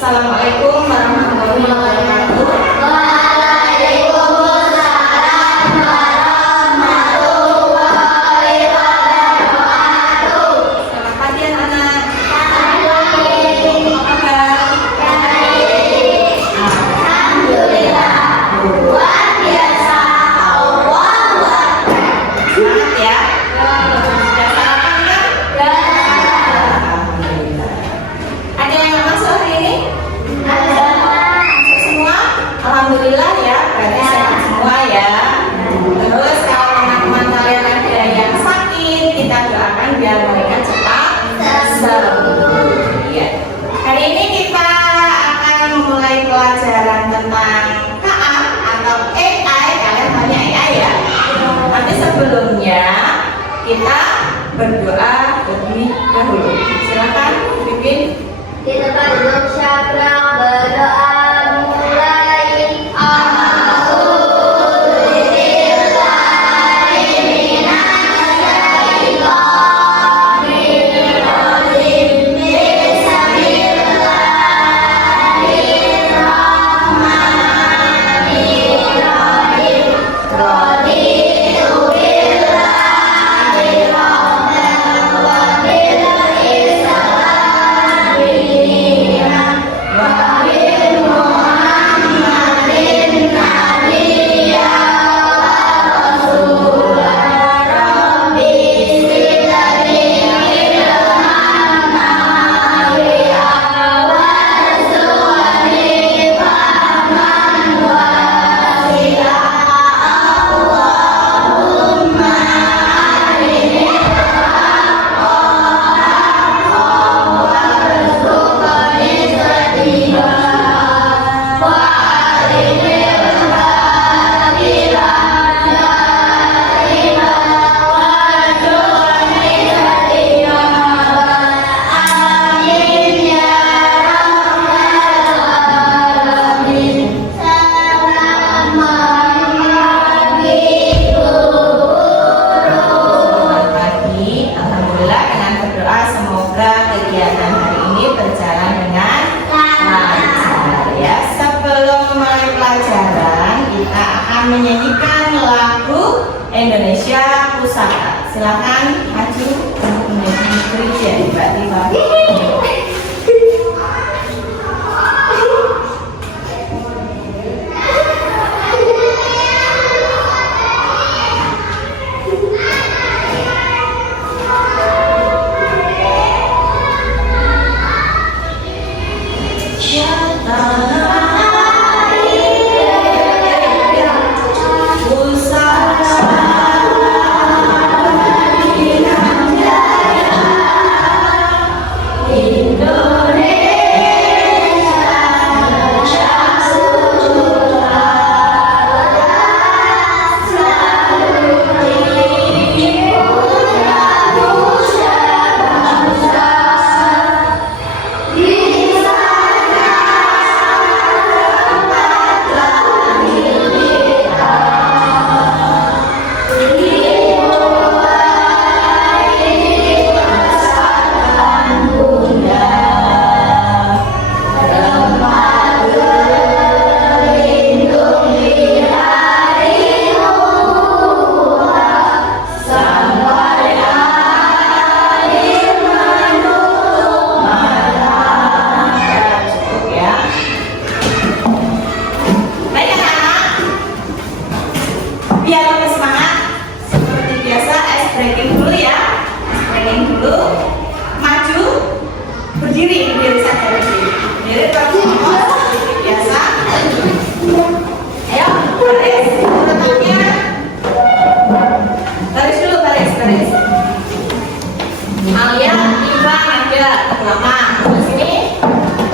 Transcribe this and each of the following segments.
Assalamualaikum warahmatullahi wabarakatuh. Waalaikumsalam warahmatullahi wabarakatuh. Selamat pagi anak-anak. Pagi. Apa kabar? Baik. Alhamdulillah. Luar biasa. Allahu Akbar. Semangat ya. Sudah sarapan kan? Alhamdulillah. Ada yang nggak masuk hari ini? Masuk semua? Alhamdulillah ya. Berarti sehat semua ya. Terus kalau teman-teman kalian ada yang sakit, kita doakan biar mereka cepat sembuh. Iya. Hari ini kita akan memulai pelajaran tentang KA atau AI. Kalian tanya AI ya. Tapi sebelumnya kita berdoa lebih dahulu. Silakan, Pipin. Kita belum syakrah berdoa mulai. Selamat pagi. Alhamdulillah dengan berdoa semoga kegiatan hari ini berjalan dengan lancar ya. Sebelum mulai pelajaran, kita akan menyanyikan lagu Indonesia Pusaka. Silakan maju untuk menyanyi gereja tiba-tiba. Biar lebih semangat, seperti biasa ice breaking dulu ya. Ice breaking dulu. Maju, berdiri saja berdiri. Berdiri terus seperti biasa. Ayo, baris urutannya. Baris dulu, baris. Alia, Iva, ada ke belakang. Terus sini.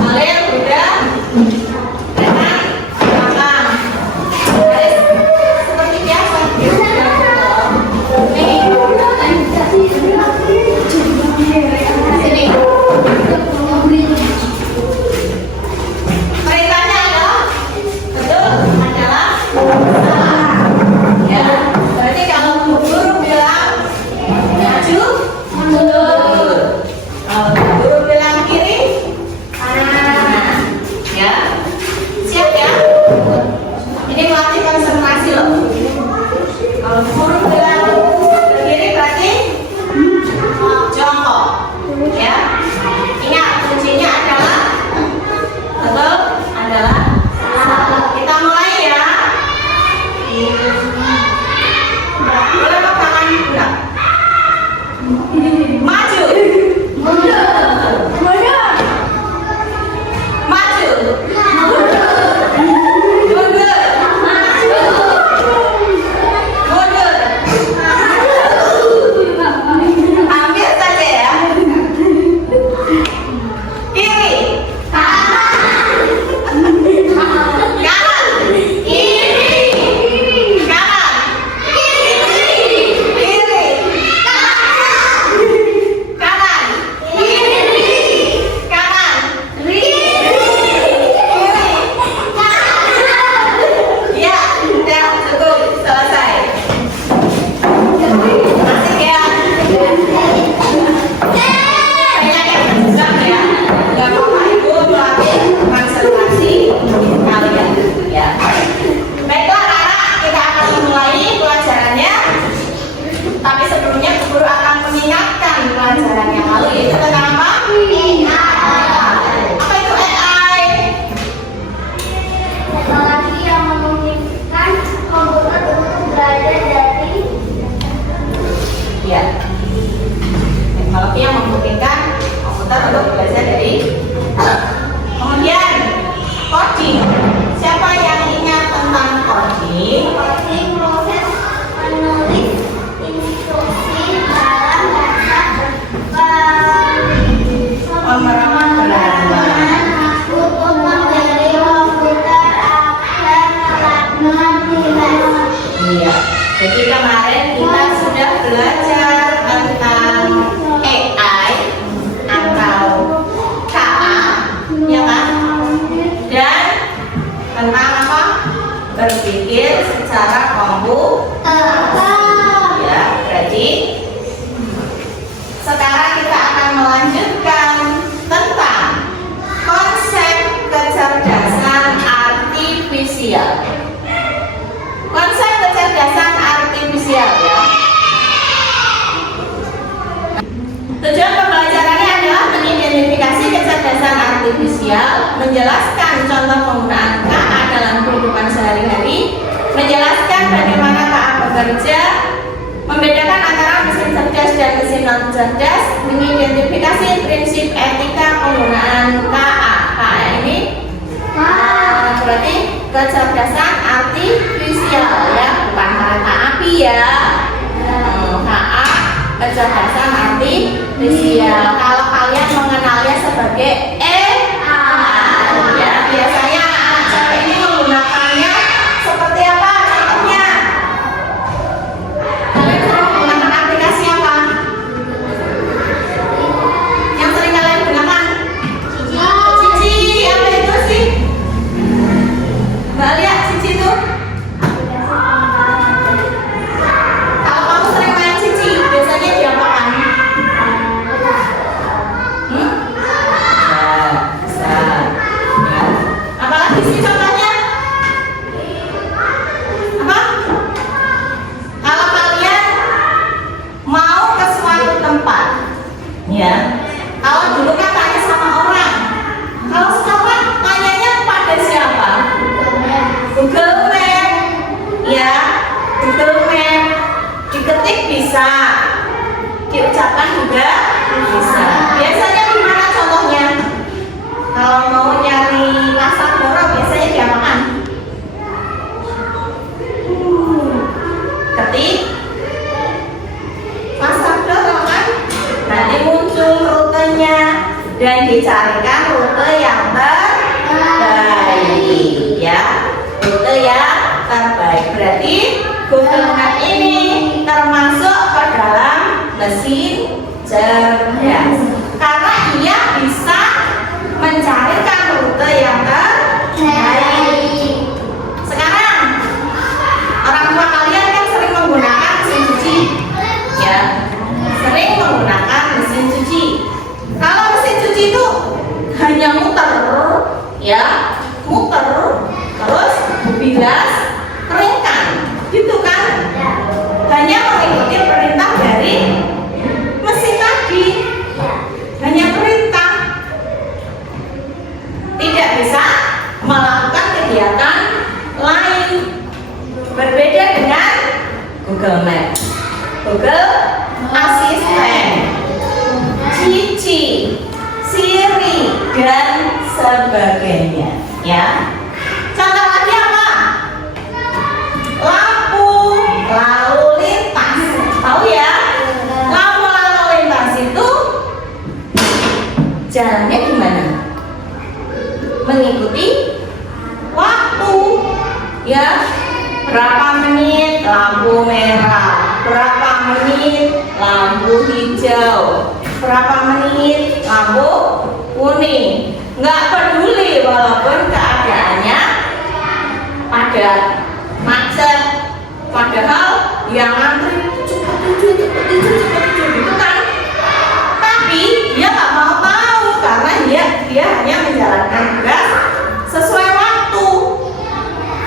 Alia, udah. Rehan, ke belakang. Baris seperti biasa. Nih. Sini. Tapi sebelumnya guru akan mengingatkan pelajaran yang lalu, yaitu tentang apa? Apa itu AI? Teknologi yang memungkinkan komputer untuk belajar dari Ya, teknologi yang memungkinkan komputer untuk belajar dari. Kemudian coding. Siapa yang ingat tentang coding? coding, proses menulis instruksi dalam bahasa Pemrograman. untuk memberi komputer agar melakukan Iya. Jadi kemarin kita sudah belajar tentang AI atau KA, ya kan? Dan tentang apa? Berpikir secara komputer. Ya, berarti sekarang kita akan melanjutkan tentang konsep kecerdasan artifisial. Konsep kecerdasan artifisial, ya. Tujuan pembelajarannya adalah mengidentifikasi kecerdasan artifisial, menjelaskan contoh penggunaan KA dalam kehidupan sehari-hari, menjelaskan bagaimana KA bekerja, membedakan antara mesin cerdas dan mesin non cerdas, mengidentifikasi prinsip etika penggunaan KA. KA ini berarti kecerdasan artifisial, ya, bukan kereta api, ya. KA kecerdasan artifisial. Kalau kalian mengenalnya sebagai AI, ya, biasanya anak-anak ini menggunakannya seperti apa? Contohnya, kalian sering menggunakan aplikasi apa? Yang sering kalian gunakan? Cici, apa itu sih? Mbak lihat Cici itu? Kalau kamu sering main Cici, biasanya diapakan? Ya, bisa. Ya. Apalagi sih contohnya? Apa? Kalau kalian mau ke suatu tempat, ya. Kalau dulu kan tanya sama orang. Kalau sekarang tanyanya pada siapa? Google Map, ya. Google Map. Diketik bisa, diucapkan juga bisa. Biasanya gimana contohnya? Kalau mau nyari pasar dorong, biasanya diapakan? Ketik pasar dorong, kan? Nanti muncul rutenya dan dicarikan rute yang terbaik, ya. Rute yang terbaik. Berarti Google Map ini termasuk ke dalam mesin cerdas karena ia bisa mencarikan rute yang terbaik. Sekarang orang tua kalian kan sering menggunakan mesin cuci, ya, sering menggunakan mesin cuci. Kalau mesin cuci itu hanya muter, ya, muter, terus bilas, keringkan, gitu kan? Hanya mengikuti perintah dari mesin tadi, hanya perintah, tidak bisa melakukan kegiatan lain. Berbeda dengan Google Map, Google Asisten, Cici, Siri, dan sebagainya, ya. Contoh lagi apa? Lampu lalu lintas. Tahu ya? Lampu lalu lintas itu jalannya gimana? Mengikuti waktu, ya. Berapa menit lampu merah, berapa menit lampu hijau, berapa menit lampu kuning. Nggak peduli walaupun keadaannya padat, macet, padahal yang ngantri cepet tuju gitu kan. Tapi dia nggak mau tahu karena dia hanya menjalankan tugas sesuai waktu.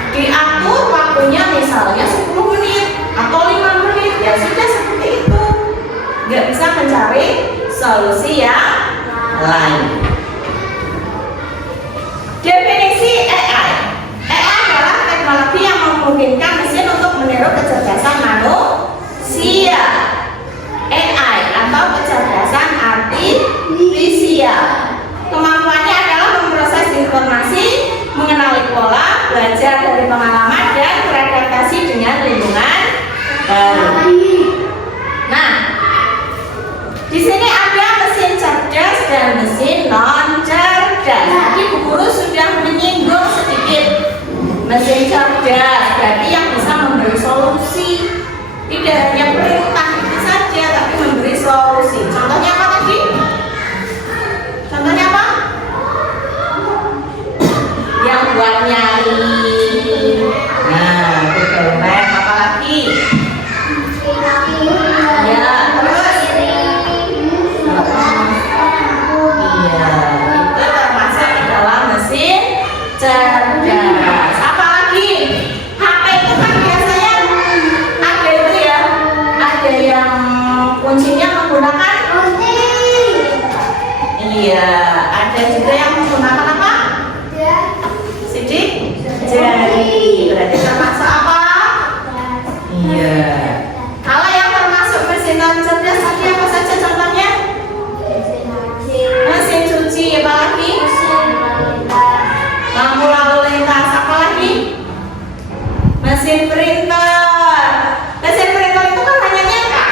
Diatur waktunya misalnya 10 menit atau 5 menit, ya sudah seperti solusi yang lain. Definisi AI. AI adalah teknologi yang memungkinkan mesin untuk meniru kecerdasan manusia. AI atau kecerdasan artifisial. Kemampuannya adalah memproses informasi, mengenali pola, belajar dari pengalaman, dan beradaptasi dengan lingkungan baru. Nah, di sini ada mesin cerdas dan mesin non cerdas. Tadi Bu Guru sudah menyinggung sedikit. Mesin cerdas berarti yang bisa memberi solusi, tidak hanya perintah itu saja, tapi memberi solusi. Contohnya apa tadi? Contohnya apa? Yang buat nyari. Nah, betul. Apa lagi? Ya, terus. Iya, itu termasuk di dalam mesin cerdas. Apa lagi? HP itu kan biasanya ada itu ya, ada yang kuncinya menggunakan kunci. Iya, ada juga yang menggunakan apa? Sidik jari. Berarti termasuk apa? Iya. Kalau yang termasuk mesin non cerdas tadi apa saja contohnya? Mesin cuci, apa lagi? Lampu lalu lintas, apa lagi? Mesin printer. Mesin printer itu kan hanya nyetak,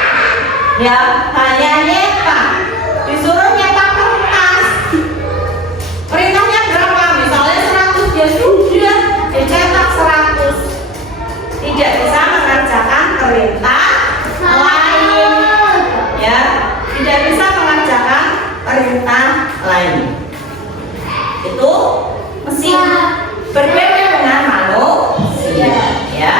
ya, hanya nyetak. Disuruh nyetak kertas. Perintahnya berapa? Misalnya 100, ya sudah dicetak 100. Tidak bisa mengerjakan perintah lain, ya, tidak bisa mengerjakan perintah lain. Itu mesin. Berbeda dengan manusia, ya.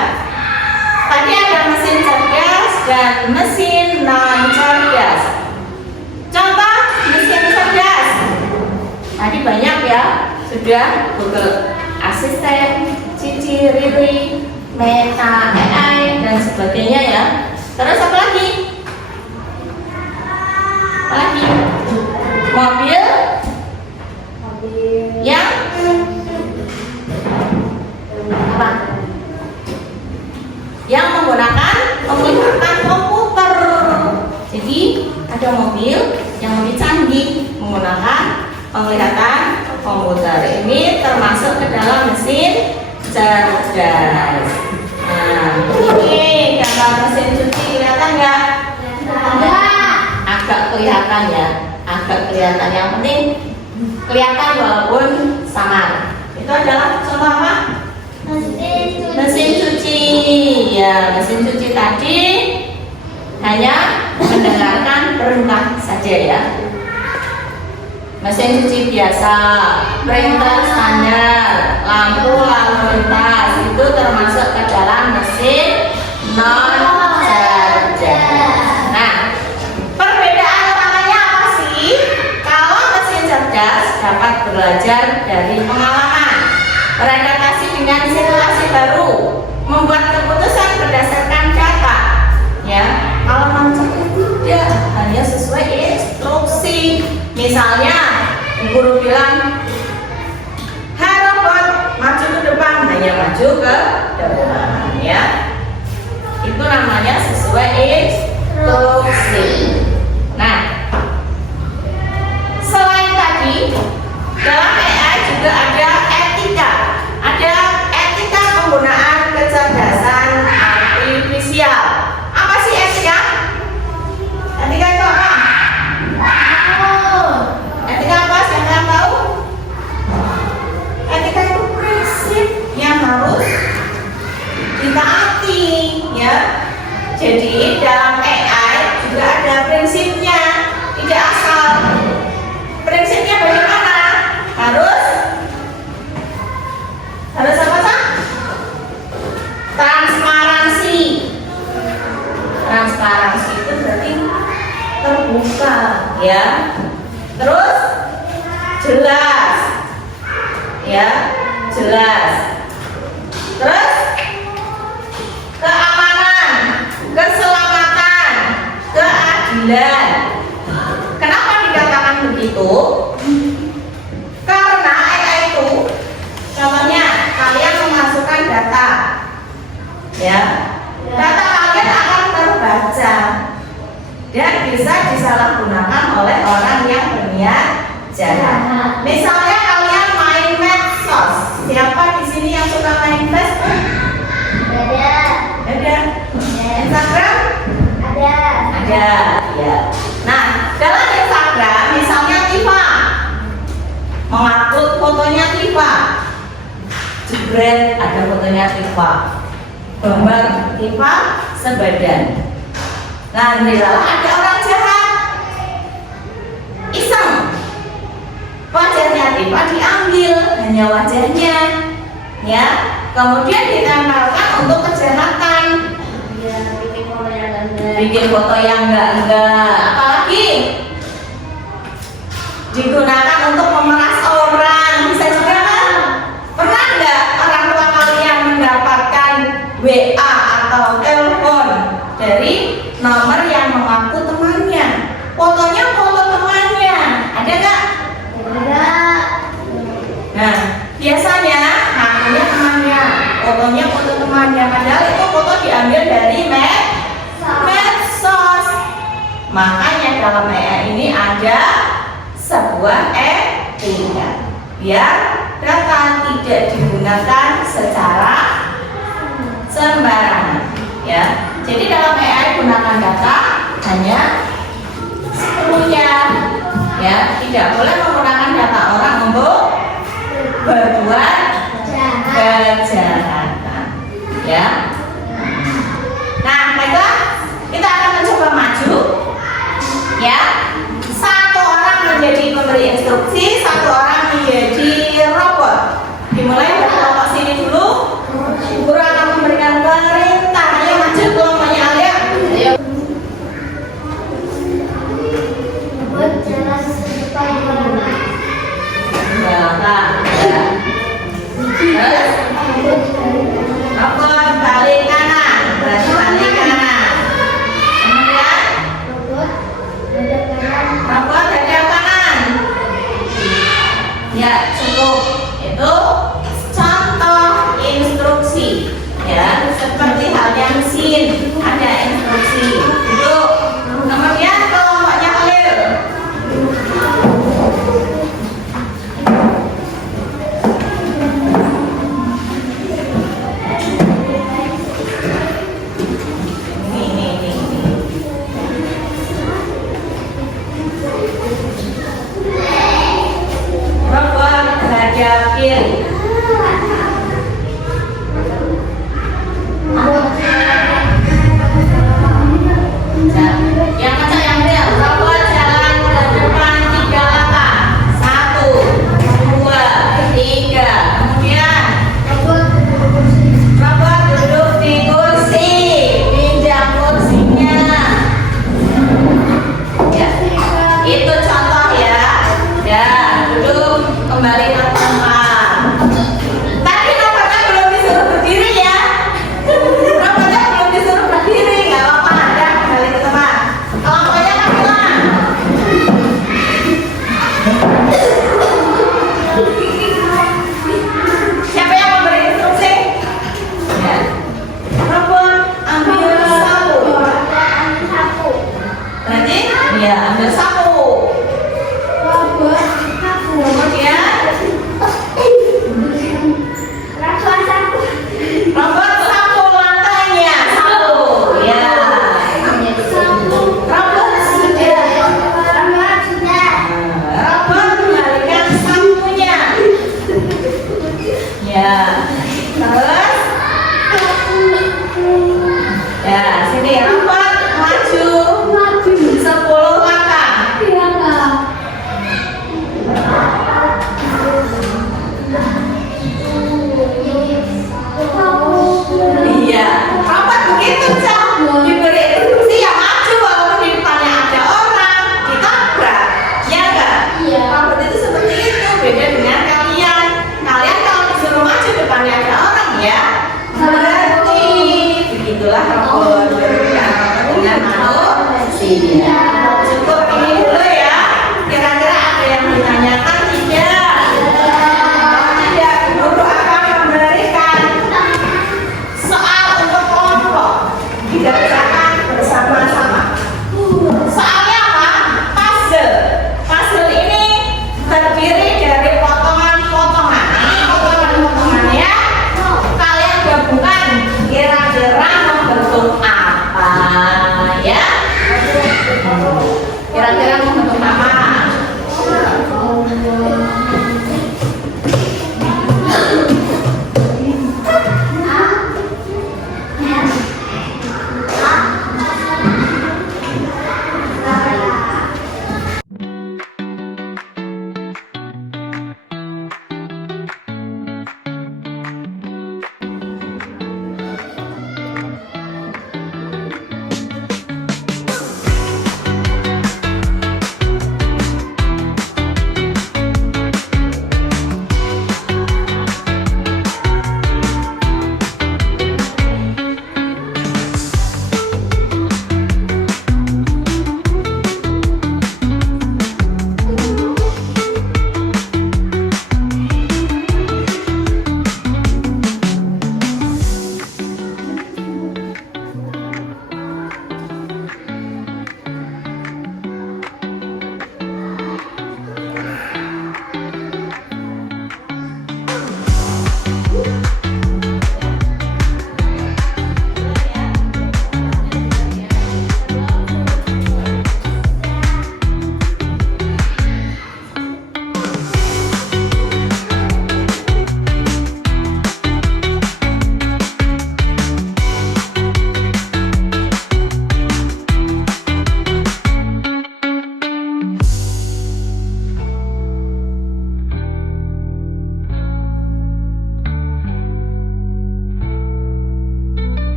Tadi ada mesin cerdas dan mesin non cerdas. Contoh mesin cerdas. Tadi banyak ya, sudah Google Assistant, Cici, Riri, Meta, AI, dan sebagainya ya. Terus apa lagi? Apa lagi? Mobil yang apa? Yang menggunakan penglihatan komputer. Jadi ada mobil yang lebih canggih menggunakan penglihatan komputer. Ini termasuk ke dalam mesin cerdas. Nah, ini gambar mesin cuci kelihatan nggak? Agak kelihatan ya, agak kelihatan. Yang penting kelihatan walaupun samar. Itu adalah contoh apa? Mesin cuci. Ya, mesin cuci tadi hanya mendengarkan perintah saja ya. Mesin cuci biasa, printer standar, lampu lalu lintas itu termasuk ke dalam mesin non cerdas. Nah, perbedaan utamanya apa sih? Kalau mesin cerdas dapat belajar dari pengalaman, beradaptasi dengan situasi baru, membuat keputusan berdasarkan data. Ya, kalau non cerdas tidak, hanya sesuai instruksi. Misalnya, guru bilang, "Hai robot, maju ke depan," hanya maju ke depan, ya. Itu namanya sesuai instruksi. Nah, selain tadi, dalam AI juga ada etika. Ada etika penggunaan kecerdasan artifisial. Apa sih etika? Etika itu apa? Etika apa? Siapa yang tahu? Etika itu prinsip yang harus ditaati, ya. Jadi dalam AI juga ada prinsipnya, tidak asal. Prinsipnya bagaimana? Harus apa sih? Transparansi. Transparansi itu berarti terbuka, ya. Terus jelas, ya, jelas. Terus keamanan, keselamatan, keadilan. Kenapa itu karena AI itu contohnya kalian memasukkan data, ya, data kalian akan terbaca dan bisa disalahgunakan oleh orang yang berniat jahat. Misalnya kalian main medsos, siapa di sini yang suka main Facebook? Ada. Instagram? Ada, ya. Nah, dalam Instagram misalnya Tifa mengupload fotonya Tifa, jebret ada fotonya Tifa, gambar Tifa sebadan. Nah, inilah ada orang jahat iseng, wajahnya Tifa diambil, hanya wajahnya, ya, kemudian ditempelkan untuk kejahatan. Bikin foto yang enggak, apalagi digunakan untuk memeras orang, bisa juga kan? Pernah nggak orang tua kalian mendapatkan WA atau telepon dari nomor yang mengaku temannya, fotonya foto temannya, ada nggak? Nah, biasanya ngakunya temannya, fotonya foto temannya, padahal itu foto diambil dari medsos. Makanya dalam AI ini ada sebuah etika, biar data tidak digunakan secara sembarangan, ya. Jadi dalam AI gunakan data hanya sepenuhnya, ya. Tidak boleh menggunakan data orang untuk berbuat kejahatan, ya. Nah, baiklah, kita akan mencoba maju, ya. Satu orang menjadi pemberi instruksi, satu orang menjadi robot. Dimulai dari kelompok sini dulu. Guru akan memberikan perintah. Ayo maju kelompoknya Alia. Ayo. Jalan sedepan mana? Belakang. Ya. Terus robot balik kanan, berarti balik kanan. Kemudian robot hadap kanan. Ya, cukup. Itu contoh instruksi, ya, seperti halnya mesin ada instruksi. Itu kemudian kelompoknya Khalil. Ini. Robot hadap kiri. Yang kencang yang real. Robot jalan ke depan 3 langkah. 1, 2, 3. Kemudian robot duduk di kursi, pinjam kursinya. Ya, itu contoh ya. Ya, duduk kembali ke tempat. Tapi robotnya belum disuruh berdiri ya. Robotnya belum disuruh berdiri, nggak apa-apa. Ya, kembali ke tempat. Kelompoknya Kamila. Siapa yang memberi instruksi? Ya. Robot ambil sapu. Berarti ya ambil sapu. Kemudian robot sapu lantainya. Sapu. Ya. Robot sudah. Robot kembalikan sapunya. Ya. Terus ya, sini robot maju 10 langkah. Iya, robot begitu Cak. Diberi instruksi yang maju walaupun di depannya ada orang, ditabrak. Ya enggak? Iya. Robot itu seperti itu, beda dengan kalian. Kalian kalau disuruh maju depannya ada orang ya, berarti begitulah robot berbeda dengan manusia. Cukup ini dulu ya. Kira-kira ada Kira-kira mau bentuk apa?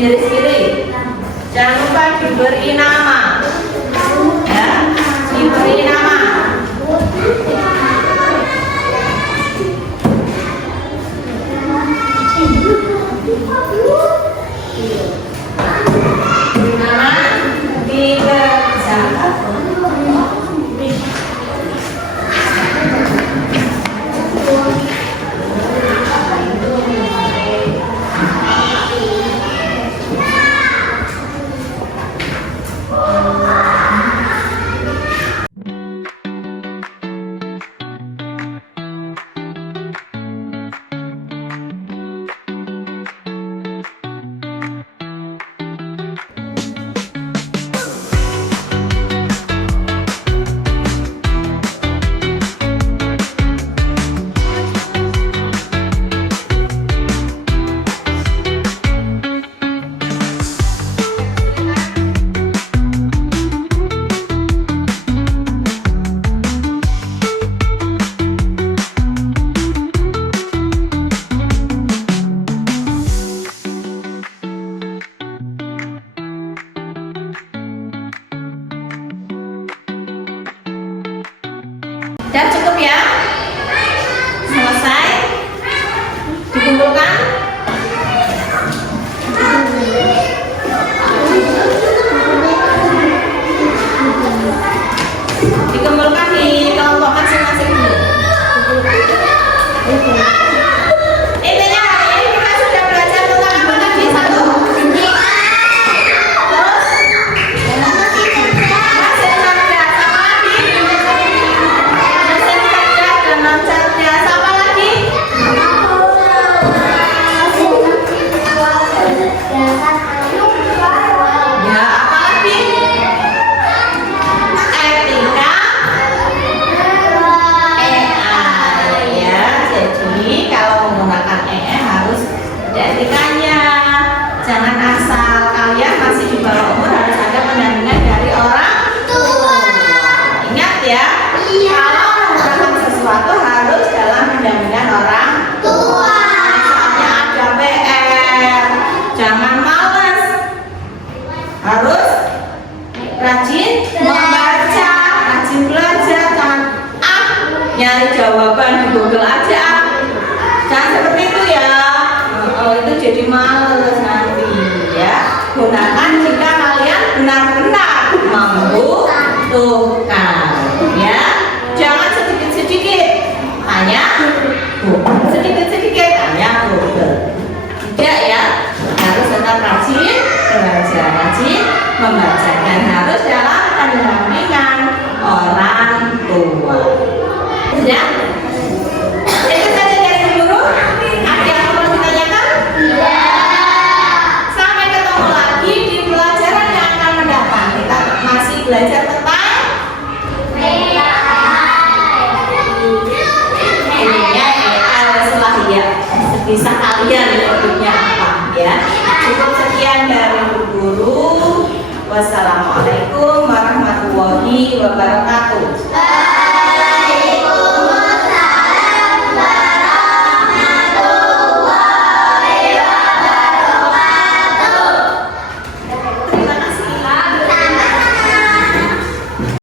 sendiri-sendiri. Jangan lupa diberi nama, ya, diberi nama. Nama dikerjakan. cari jawaban di Google aja. Jangan seperti itu ya. Itu jadi males nanti ya. Gunakan jika kalian benar-benar membutuhkan ya. Jangan sedikit-sedikit hanya sedikit-sedikit hanya Google. Tidak ya, harus tetap rajin belajar, rajin membaca, dan harus dalam pendampingan orang tua. Sudah? Itu saja dari guru. Ada yang perlu ditanyakan? Sampai ketemu lagi di pelajaran yang akan mendatang. Kita masih belajar tentang bisa kalian produknya apa ya. Cukup sekian dari Bu Guru. Wassalamualaikum warahmatullahi wabarakatuh.